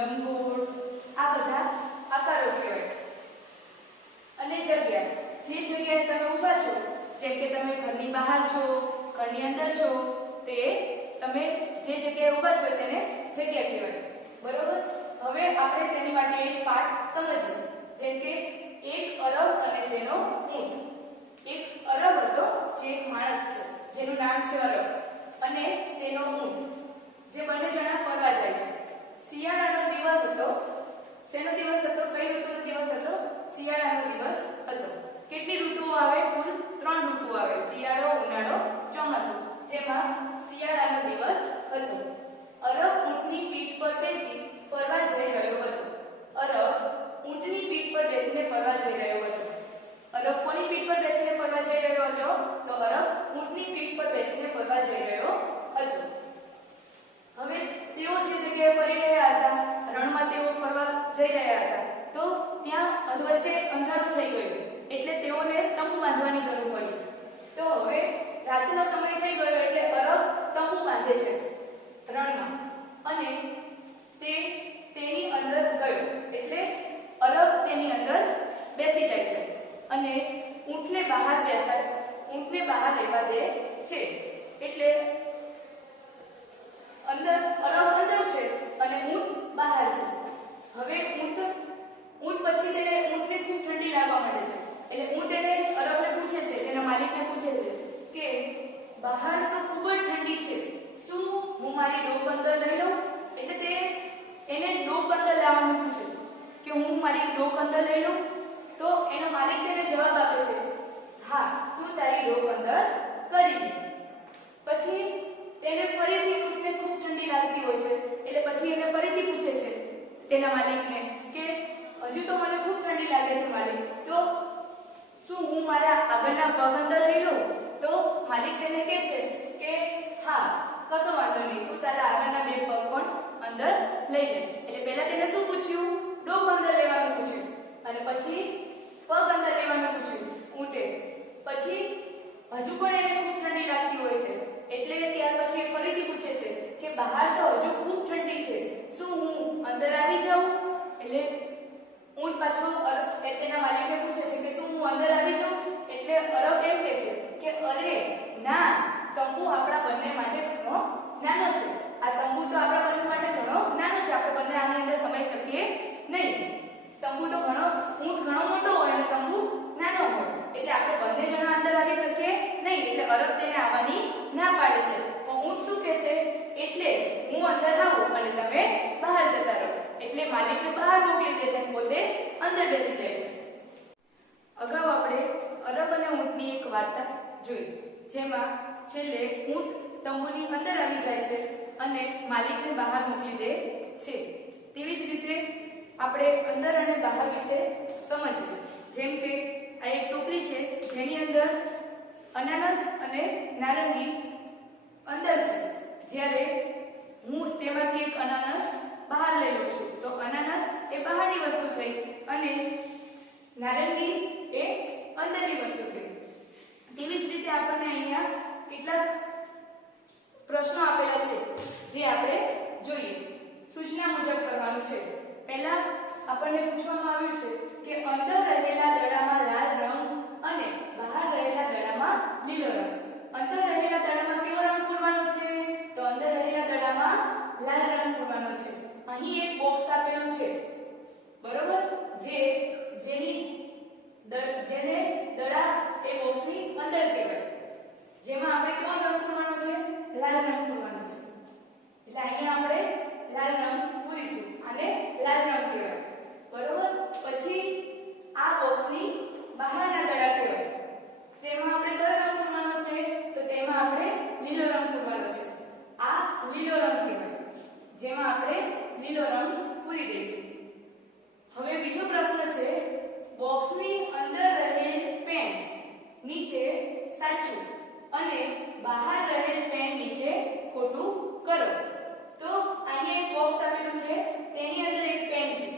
લંબગોળ, આ બધા આકારો કહેવાય. અને જગ્યા, જે જગ્યાએ તમે ઊભા છો, જેમ કે તમે ઘરની બહાર છો, ઘરની અંદર છો, તે તમે જે જગ્યાએ ઊભા છો તેને જગ્યા કહેવાય. બરોબર. હવે આપણે તેની માટે એક પાઠ સમજીએ. જેમ કે એક અરબ અને તેનો ઊંટ. એક અરબ હતો, જે એક માણસ છે જેનું નામ છે અરબ, અને તેનો ઊંટ, જે બંને જણા ફરવા જાય છે. શિયાળાનો દિવસ હતો. શેનો દિવસ હતો? કઈ ઋતુનો દિવસ હતો? શિયાળાનો દિવસ હતો. કેટલી ઋતુઓ આવે? કુલ 3 ઋતુઓ આવે: શિયાળો, ઉનાળો, ચોમાસું. જેમાં શિયાળાનો દિવસ હતો. અરબ ઊંટની પીઠ પર બેસી ફરવા જઈ રહ્યો હતો. અરબ ઊંટની પીઠ પર બેસીને ફરવા જઈ રહ્યો હતો. અરબ કોની પીઠ પર બેસીને ફરવા જઈ રહ્યો હતો? તો અરબ ઊંટની પીઠ પર બેસીને ફરવા જઈ રહ્યો હતો. હવે તેઓ જે જગ્યાએ ફરી રહ્યા હતા, રણમાં તેઓ ફરવા જઈ રહ્યા હતા, તો ત્યાં વચ્ચે અંધારું થઈ ગયું, એટલે તેઓને તંબુ બાંધવાની જરૂર પડી. તો હવે રાતનો સમય થઈ ગયો એટલે અરબ તંબુ બાંધે છે રણમાં, અને તેની અંદર ગયો એટલે અરબ તેની અંદર બેસી જાય છે અને ઊંટને બહાર રહેવા દે છે. એટલે અંદર અરબ અંદર છે અને ઊંટ બહાર છે. હવે ઊંટ પછી ઊંટને ખૂબ ઠંડી લાગવા માંડે છે. એટલે ઊંટ અરબને પૂછે છે, તેના માલિકને પૂછે છે કે બહાર તો ખૂબ જ ઠંડી છે, શું હું મારી ડોક અંદર લઈ લઉં? એટલે એને ડોક અંદર લાવવાનું પૂછે છે કે હું મારી ડોક અંદર લઈ લઉં? તો એનો માલિક તેને જવાબ આપે છે, હા, તું તારી ડોક અંદર કરી લે. પછી તેને ફરીથી ઊંટને ખૂબ ઠંડી લાગતી હોય છે, એટલે પછી એને ફરીથી પૂછે છે તેના માલિકને કે હજુ તો મને ખૂબ ઠંડી લાગે છે માલિક, તો શું હું મારા આગળના પગ અંદર લઈ લઉં? તો માલિક તેને કહે છે કે હા, કશો વાંધો નહીં, તું તારા આગળના 2 પગ પણ અંદર લઈ લે. એટલે પહેલા તેને શું પૂછ્યું? ડોક અંદર લેવાનું પૂછ્યું, અને પછી પગ અંદર લેવાનું પૂછ્યું ઊંટે. પછી હજુ પણ એને ખૂબ ઠંડી લાગતી હોય છે, એટલે ત્યાર પછી ફરીથી પૂછે છે કે બહાર તો હજુ ખૂબ ઠંડી છે, શું હું અંદર આવી જાઉં? એટલે ઊંટ પાછો તેના માલિકને પૂછે છે કે શું હું અંદર આવી જાઉં? એટલે અરબ એમ કહે છે કે અરે ના, તંબુ આપણા બંને માટે ઘણો નાનો છે. આ તંબુ તો આપણા બંને માટે ઘણો નાનો છે, આપણે બંને આની અંદર સમાઈ શકીએ નહીં. તંબુ તો ઊંટ ઘણો મોટો હોય અને તંબુ નાનો હોય, એટલે આપણે બંને જણા અંદર આવી શકીએ નહીં. એટલે અરબ તેને આવવાની ના પાડે છે. પણ ઊંટ શું કહે છે? એટલે હું અંદર આવું અને તમે બહાર જતા રહો. એટલે માલિકને બહાર મોકલી દે છે અને પોતે અંદર બેસી જાય છે. અગાઉ આપણે અરબ અને ઊંટની એક વાર્તા જોઈ, જેમાં છેલ્લે ઊંટ તંબુની અંદર આવી જાય છે અને માલિકને બહાર મોકલી દે છે. તેવી જ રીતે આપણે અંદર અને બહાર વિશે સમજીએ. જેમ કે આ એક ટોપલી છે જેની અંદર અનાનસ અને નારંગી અંદર છે. જ્યારે હું તેમાંથી એક અનાનસ બહાર લઈ લઉં છું, તો અનાનસ એ બહારની વસ્તુ થઈ અને નારંગી એ અંદરની વસ્તુ થઈ. તેવી જ રીતે આપણને અહીંયા કેટલાક પ્રશ્નો આપેલા છે જે આપણે જોઈએ. સૂચના મુજબ કરવાનું છે. પહેલા આપણને પૂછવામાં આવ્યું છે કે અંદર રહેલા દડામાં લાલ રંગ અને બહાર રહેલા દડામાં લીલો રંગ. અંદર રહેલા દડામાં કેવો રંગ પૂરવાનો છે? તો અંદર રહેલા દડામાં લાલ રંગ પૂરવાનો છે. અહીં એક બોક્સ આપેલું છે, બરોબર, જેને દડા એ બોક્સની અંદર કહેવાય, જેમાં આપણે કેવો રંગ પૂરવાનો છે? લાલ રંગ પૂરવાનો છે. એટલે અહીંયા આપણે લાલ રંગ પૂરીશું, આને લાલ રંગ કહેવાય, બરોબર. પછી આ બોક્સની બહારના દડા કહેવાય, જેમાં આપણે કયો રંગ પૂરવાનો છે? તો તેમાં આપણે લીલો રંગ પૂરવાનો છે. આ લીલો રંગ કહેવાય, જેમાં આપણે લીલો રંગ પૂરી દઈશું. હવે બીજો પ્રશ્ન છે, બોક્સની અંદર રહેલ પેન નીચે સાચું અને બહાર રહેલ પેન નીચે ખોટું કરો. તો અહીંયા એક બોક્સ આપેલું છે, તેની અંદર એક પેન છે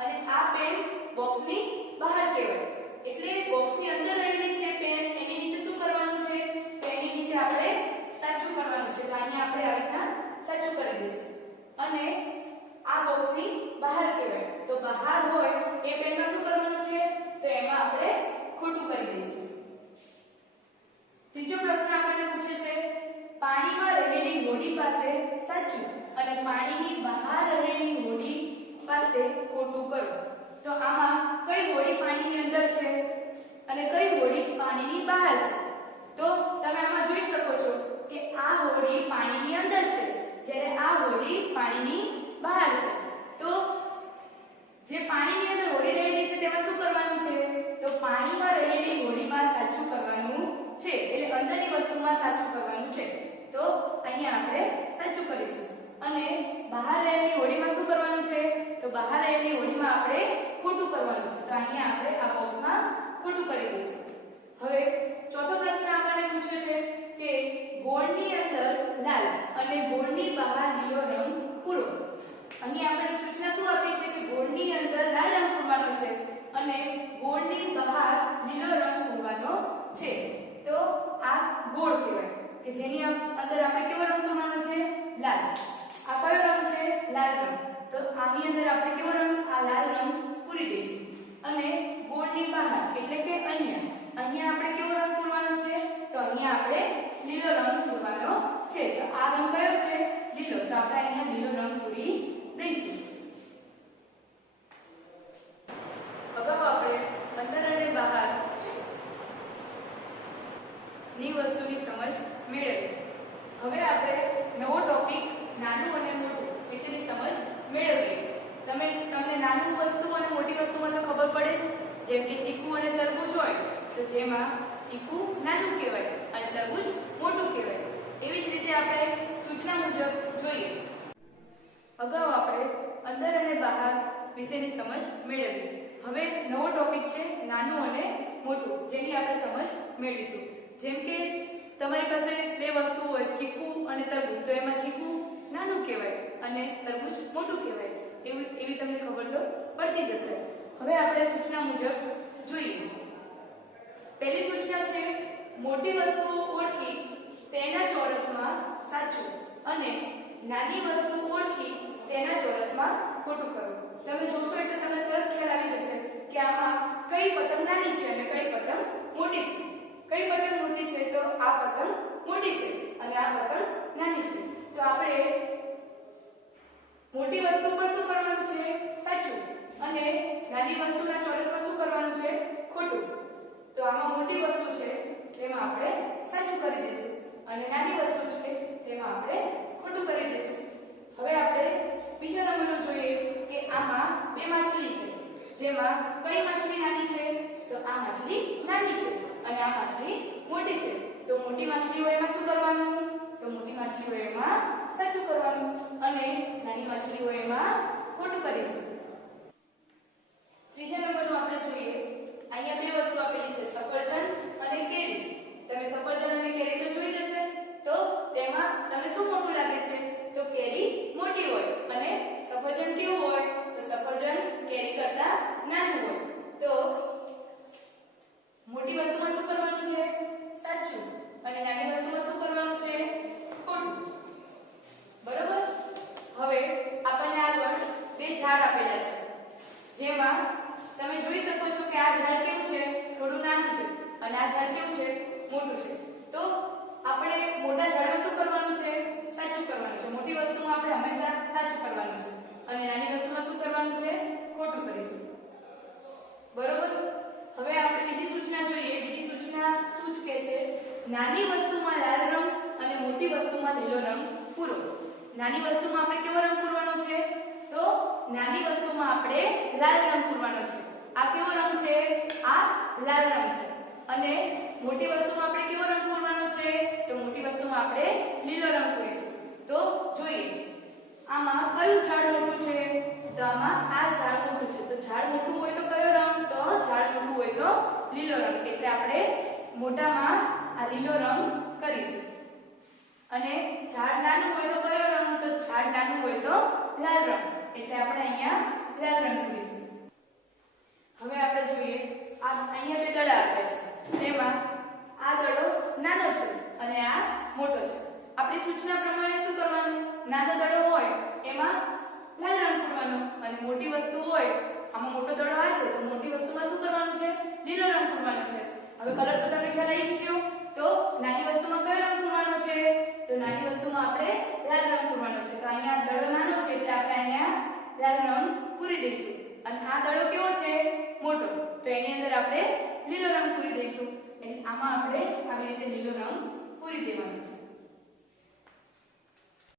અને આ પેન બોક્સની બહાર કહેવાય. એટલે બોક્સની અંદર રહેલી છે પેન, એની નીચે શું કરવાનું છે? તો એની નીચે આપણે સાચું કરવાનું છે. તો અહીંયા આપણે આ રીતના સાચું કરી દઈશું. અને આ બોક્સની પાણીની બહાર રહેલી હોડી પાસે ખોટું કરો. તો આમાં કઈ હોડી પાણીની અંદર છે અને કઈ હોડી પાણીની બહાર છે? તો તમે આમાં જોઈ શકો છો કે આ હોડી પાણીની અંદર છે જ્યારે આ હોડી પાણીની બહાર છે. તો જે પાણીની અંદર હોડી રહેલી છે તેમાં શું કરવાનું છે? તો પાણીમાં રહેલી હોડીમાં સાચું કરવાનું છે, એટલે અંદરની વસ્તુમાં સાચું કરવાનું છે. તો અહીંયા આપણે સાચું કરીશું. અને બહાર રહેલી હોડીમાં શું કરવાનું છે? તો બહાર રહેલી હોડીમાં આપણે ખોટું કરવાનું છે. તો અહીંયા આપણે આ બોક્સમાં ખોટું કરી દઈશું. હવે ચોથો પ્રશ્ન આપણને પૂછ્યો છે કે ગોળની અંદર લાલ અને ગોળની બહાર લીલો રંગ પૂરો. અહીં આપણે સૂચના શું આપી છે કે ગોળની અંદર લાલ રંગ પૂરવાનો છે અને ગોળની બહાર લીલો રંગ પૂરવાનો છે. તો આ ગોળ કહેવાય કે જેની અંદર આપણે કેવો રંગ પૂરવાનો છે? લાલ. આ કયો રંગ છે? લાલ રંગ. તો આની અંદર આપણે કેવો રંગ? આ લાલ રંગ પૂરી દઈશું. અને ગોળની બહાર એટલે કે અહીંયા આપણે કેવો રંગ પૂરવાનો છે? તો અહીંયા આપણે લીલો રંગ પૂરવાનો છે. તો આ રંગ કયો છે? લીલો. તો આપણે અહીંયા લીલો રંગ પૂરી દઈશું. અગાઉ આપણે અંદર અને બહાર ની વસ્તુની સમજ મેળવી. હવે આપણે નવો ટોપિક નાનું અને મોટું વિશેની સમજ મેળવીએ. તમને નાનું વસ્તુ અને મોટી વસ્તુમાં તો ખબર પડે જ, જેમ કે ચીકુ અને તરબૂચ હોય તો જેમાં ચીકુ નાનું કહેવાય અને તરબૂચ મોટું કહેવાય. એવી જ રીતે આપણે સૂચના મુજબ જોઈએ. અગાઉ આપણે અંદર અને બહાર વિશેની સમજ મેળવી. હવે નવો ટોપિક છે નાનું અને મોટું, જેની આપણે સમજ મેળવીશું. જેમ કે તમારી પાસે બે વસ્તુ હોય, ચીકુ અને તરબૂચ, તો એમાં ચીકુ નાનું કહેવાય અને તરબૂચ મોટું કહેવાય. એવી તમને ખબર તો પડતી જશે. હવે આપણે સૂચના મુજબ જોઈએ. પહેલી સૂચના છે મોટી વસ્તુઓ ઓળખી તેના ચોરસમાં સાચું અને નાની વસ્તુ ઓળખી તેના ચોરસમાં ખોટું કરો. તમે જોશો એટલે તમને તરત ખ્યાલ આવી જશે કે આમાં કઈ પતંગ નાની છે અને કઈ પતંગ મોટી છે. કઈ પતંગ મોટી છે? તો આ પતંગ મોટી છે અને આ પતંગ નાની છે. તો આપણે મોટી વસ્તુ પર શું કરવાનું છે? સાચું. અને નાની વસ્તુના ચોરસમાં શું કરવાનું છે? ખોટું. તો આમાં મોટી વસ્તુ છે તેમાં આપણે સાચું કરી દઈશું અને નાની વસ્તુ છે તેમાં આપણે ખોટું કરી દઈશું. હવે આપણે બીજા નંબરનું જોઈએ કે આમાં બે માછલી છે, જેમાં કઈ માછલી નાની છે? તો આ માછલી નાની છે અને આ માછલી મોટી છે. તો મોટી માછલી હોય એમાં શું કરવાનું? તો મોટી માછલી હોય એમાં સાચું કરવાનું અને નાની માછલી હોય એમાં ખોટું કરીશું. ત્રીજા નંબરનું આપણે જોઈએ. અહીંયા બે વસ્તુ આપેલી છે, સફરજન અને કેરી. તમે સફરજન અને કેરી તો જોઈ જશે. તો તેમાં તમને શું મોટું લાગે છે? તો કેરી મોટી હોય અને સફરજન કેવું હોય? તો સફરજન કેરી કરતા નાનું હોય. તો મોટી વસ્તુમાં શું કરવાનું છે? સાચું. અને નાની વસ્તુમાં શું કરવાનું છે? ખોટું. બરોબર? હવે આપણને આગળ બે ઝાડ આપેલા છે, જેમાં તમે જોઈ શકો છો કે આ ઝાડ કેવું છે? થોડું નાનું છે અને આ ઝાડ કેવું છે? મોટું છે. તો આપણે મોટા ઝાડમાં શું કરવાનું છે? સાચું કરવાનું છે. મોટી વસ્તુમાં આપણે હંમેશા સાચું કરવાનું છે અને નાની વસ્તુમાં શું કરવાનું છે? ખોટું કરીશું. બરોબર? હવે આપણે બીજી સૂચના જોઈએ. બીજી સૂચના શું કહે છે? નાની વસ્તુમાં લાલ રંગ અને મોટી વસ્તુમાં લીલો રંગ પૂરો. નાની વસ્તુમાં આપણે કેવો રંગ પૂરવાનો છે? તો નાની વસ્તુમાં આપણે લાલ રંગ પૂરવાનો છે. આ કેવો રંગ છે? આ લાલ રંગ છે. અને મોટી વસ્તુમાં આપણે કેવો રંગ પૂરવાનો છે? તો મોટી વસ્તુમાં આપણે લીલો રંગ પૂરીશું. તો જોઈએ આમાં કયું ઝાડ મોટું છે? તો આમાં આ ઝાડ મોટું છે. તો ઝાડ મોટું હોય તો કયો રંગ? તો ઝાડ મોટું હોય તો લીલો રંગ. એટલે આપણે મોટામાં આ લીલો રંગ કરીશું. અને ઝાડ નાનું હોય તો કયો રંગ? તો ઝાડ નાનું હોય તો લાલ રંગ. એટલે આપણે અહીંયા લાલ રંગ કરીશું. હવે આપણે જોઈએ આ અહીંયા બે દડા આપ્યા છે, જેમાં આ દડો નાનો છે અને આ મોટો છે. આપણી સૂચના પ્રમાણે શું કરવાનું? નાનો દડો હોય એમાં લાલ રંગ પૂરવાનો અને મોટી વસ્તુ હોય, આમાં મોટો દડો આ છે તો મોટી વસ્તુમાં શું કરવાનું છે? લીલો રંગ પૂરવાનો છે. હવે કલર તો તમને ખ્યાલ આવી જ ગયો. તો નાની વસ્તુમાં કયો રંગ પૂરવાનો છે? તો નાની વસ્તુમાં આપણે લાલ રંગ પૂરવાનો છે. તો અહીંયા દડો નાનો પૂરી દઈશું અને આ દડો કેવો છે મોટો તો એની અંદર આપણે લીલો રંગ પૂરી દઈશું એટલે આમાં આપણે આવી રીતે લીલો રંગ પૂરી દેવાનો છે